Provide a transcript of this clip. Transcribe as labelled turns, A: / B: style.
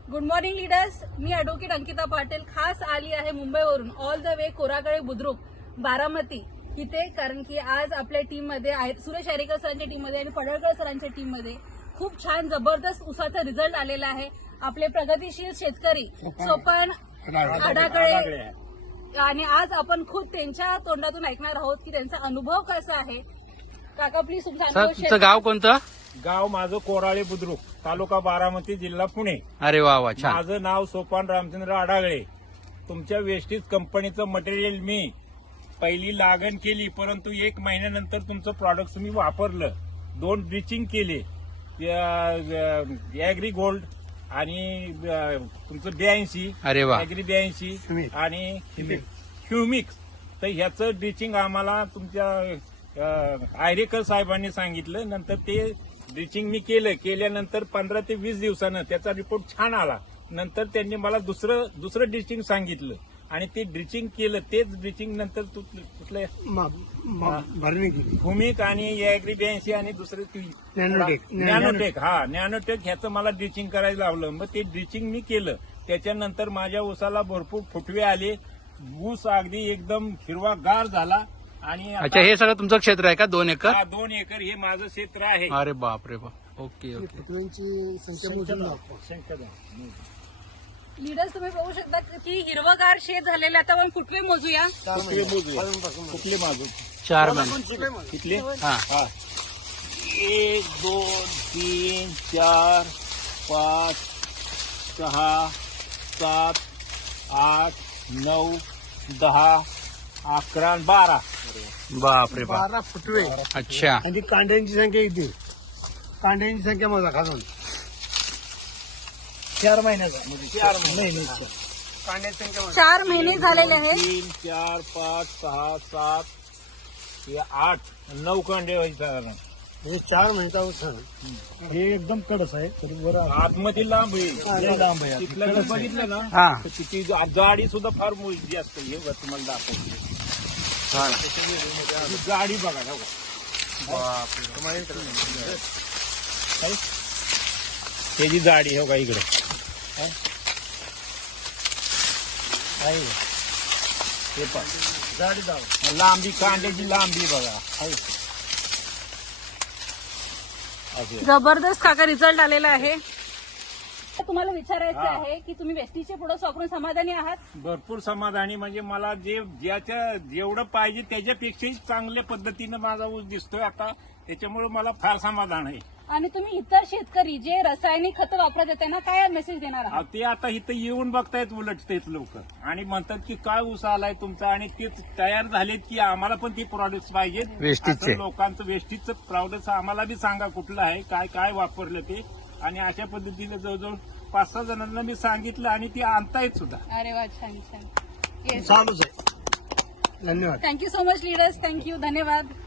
A: Good morning leaders. मी advocate Ankita Patil खास आली आहे मुंबईवरून all the way Koragale Budruk Baramati इथे, कारण की आज आपल्या टीम मध्ये आहेत सुरेश आरेकर सरांच्या टीम मध्ये आणि पडळकर सरांच्या टीम मध्ये खूप छान जबरदस्त उसाचा रिझल्ट आलेला आहे. आपले प्रगतीशील शेतकरी सोपान आडाकळे आणि आज आपण खुद त्यांच्या तोंडातून ऐकणार आहोत की त्यांचा अनुभव कसा आहे. काका प्लीज
B: तुमचं गाव कोणतं?
C: गाव माझं कोराळे बुद्रुक, तालुका बारामती, जिल्हा पुणे.
B: अरे वा वा, छान.
C: माझं नाव सोपान रामचंद्र आडागळे. तुमच्या वेस्टीज कंपनीचं मटेरियल मी पहिली लागण केली, परंतु 1 महिन्यानंतर तुमचं प्रॉडक्ट तुम्ही वापरलं. 2 ड्रिचिंग केले, ॲग्री गोल्ड आणि तुमचं 82.
B: अरे वा.
C: ॲग्री 82 आणि ह्युमिक्स. तर ह्याचं ड्रिचिंग आम्हाला तुमच्या आयरेकर साहेबांनी सांगितलं. नंतर ते ड्रिचिंग मी केल्यानंतर 15 ते 20 दिवसानं त्याचा रिपोर्ट छान आला. नंतर त्यांनी मला दुसरं ड्रिचिंग सांगितलं आणि ते ड्रिचिंग केलं. तेच ड्रिचिंग नंतर कुठलं भूमिक आणि ॲग्री 82 आणि दुसरं नॅनोटेक. नॅनोटेक ह्याचं मला ड्रिचिंग करायला लावलं. मग ते ड्रिचिंग मी केलं. त्याच्यानंतर माझ्या ऊसाला भरपूर फुटवे आले. ऊस अगदी एकदम हिरवागार झाला. आणि
B: अच्छा, हे सगळं तुमचं क्षेत्र आहे का? 2 एकर?
C: 2 एकर हे माझं क्षेत्र आहे.
B: अरे बाप रे बाप. Okay okay.
A: लीडर्स तुम्ही बघू शकता की हिरवगार शेत झालेलं. आता आपण कुठले मोजूया?
C: कुठले माझं
B: 4 महिने
C: कितले?
B: हा.
C: 1 2 3 4 5 6 7 8 9 10 11 आणि 12.
B: बाप रे बाप.
D: 12 फुटवे.
B: अच्छा.
D: आणि कांड्यांची संख्या किती? कांड्यांची संख्या माझा खाजून 4 महिन्याचा.
C: 4 महिने.
D: कांड्यांची संख्या माझा.
A: 4 महिने झालेले आहेत.
C: 3 4 5 6 7 हे 8 9 कांडे व्हायचे साधारण.
D: हे 4 महिन्याचा ऊस आहे. हे एकदम कडस आहे. बरं
C: आतमध्ये लांब आहे.
D: लांब आहे.
C: तिथलं जर बघितलं ना
B: हा.
C: तर तिची जाडी सुद्धा फार मोठी असते. हे बघ तुम्हाला दाखवतो. ही जाडी बघा हो का. त्याची जाडी हो का इकडे आहे. हे पण
D: जाडी दाव.
C: लांबी, कांद्याची लांबी बघा आहे. असे.
A: जबरदस्त काका रिझल्ट आलेला आहे. तुम्हाला विचारायचं आहे की तुम्ही वेस्टीचे प्रोडक्ट वापरून समाधानी आहात?
C: भरपूर समाधानी. म्हणजे मला जेवढं पाहिजे त्याच्यापेक्षाही चांगल्या पद्धतीनं माझा ऊस दिसतोय आता. त्याच्यामुळे मला फार समाधान आहे.
A: आणि तुम्ही इतर शेतकरी जे रासायनिक खतं वापरत आहेत त्यांना काय मेसेज देणार आहात?
C: ते आता इथं येऊन बघतायत, उलटतायत लोक आणि म्हणतात की काय ऊस आलाय तुमचा, आणि ते तयार झालेत की आम्हाला पण ते प्रॉडक्ट पाहिजेत.
B: वेस्टीजचे.
C: असं लोकांचं वेस्टीजचं प्रॉडक्ट आम्हाला बी सांगा कुठलं आहे, काय काय वापरलं ते. आणि अशा पद्धतीने जवळजवळ 5-6 जणांना मी सांगितलं आणि ते आणतायत सुद्धा.
A: अरे वा, छान छान.
D: चालूच आहे. धन्यवाद.
A: Thank you so much leaders. Thank you, धन्यवाद.